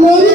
मेरी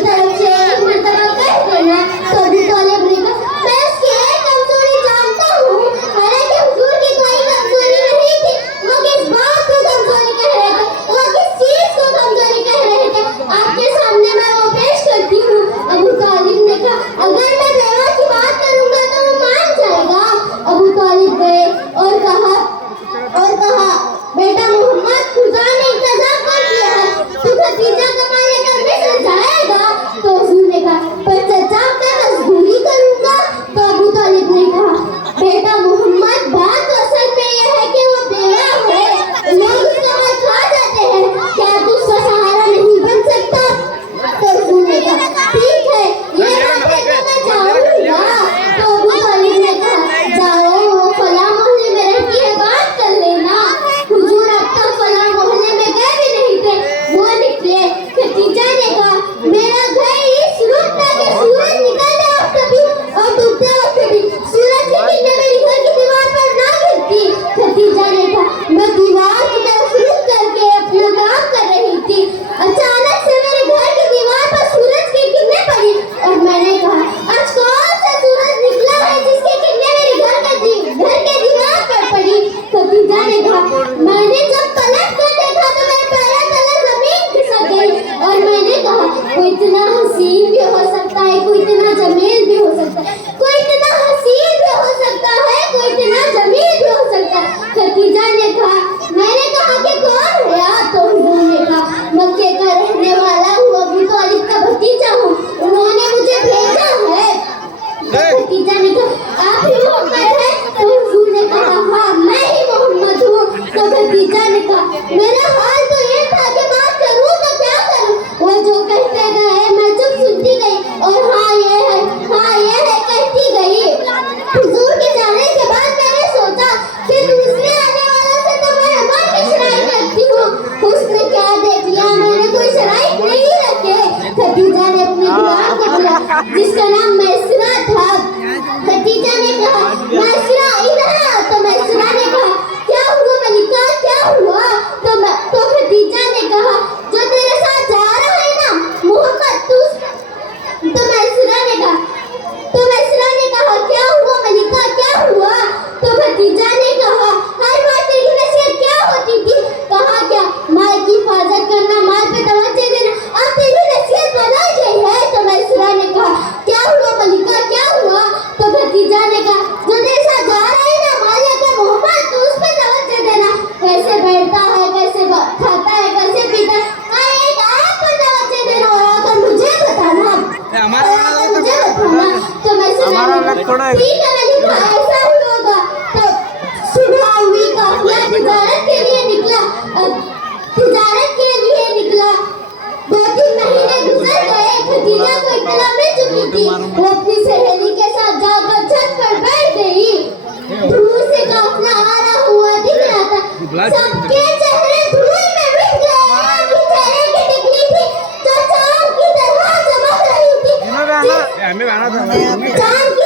ने कहा, मैंने जब पलट कर देखा तो मेरे पैर तले जमीन खिसक गई और मैंने कहा कोई इतना हसीन भी हो सकता है, कोई इतना जमील भी हो सकता है, कोई इतना हसीन भी हो सकता है, कोई इतना जमील भी हो सकता है। खदीजा ने कहा, मैंने कहा कि कौन है आप? तो हुजूर ने कहा, मक्के का रहने वाला हूँ, अबू तालिब का भतीजा हूँ, उन्होंने मुझे भेजा है। खदीजा ने कहा, आप ही मोहम्मद हैं? तो हुजूर ने कहा, हाँ मैं ही मोहम्मद हूँ। तो खदीजा ने कहा, मेरा हाल तो ये था कि बात करूँ तो क्या करूँ? वो जो कहते गए मैं चुप सुनती गई और हाँ ये है कहती गई। हुजूर के जाने के बाद मैंने सोचा कि दूसरे आने वालों से तो मैं अमर की शराई करती हूँ, उसने क्या देख लिया, मैंने कोई शराई नहीं रखे। खदीजा ने अपनी गुलाम को बुलाया जिसका नाम मैसरा था। खदीजा ने कहा, मैसरा इधर आ। तो मैसरा ने कहा, क्या हुआ मलिका, क्या हुआ? तो खदीजा ने कहा, जो तेरे साथ जा रहा है ना मोहम्मद, तो मैसरा ने कहा क्या हुआ मलिका, क्या हुआ? तो खदीजा ने कहा, हर बार तेरी नसीहत क्या होती थी? कहा क्या, माल की हिफाजत करना, माल पे तवज्जो देना, अब तेरी नसीहत बदल गई है। तो मैसरा ने कहा, क्या हुआ मलिका, क्या हुआ? तो खदीजा ने कहा, जो तेरे साथ जा रहा है ना मालिया का मोहम्मद, तो उस पे तवज्जो देना, कैसे बैठता है, कैसे खाता है, कैसे पीता है, एक आयत पर तवज्जो देना और आकर मुझे बताना। तो मैसरा ने कहा, ठीक है मलिका, ऐसा ही होगा। तो सुबह हुई, काफिला तिजारत के लिए निकला। 2-3 महीने गुजर गए। खदीजा को इत्तला मिल चुकी थी, वो अपनी सहेली के साथ जाकर छत पर बैठ गई। दूर से काफिला आ रहा हुआ दिख रहा था, सबके चेहरे धूल में मिट गए। उनके चेहरे की टिकली थी जो चांद की तरह चमक रही थी। चांद की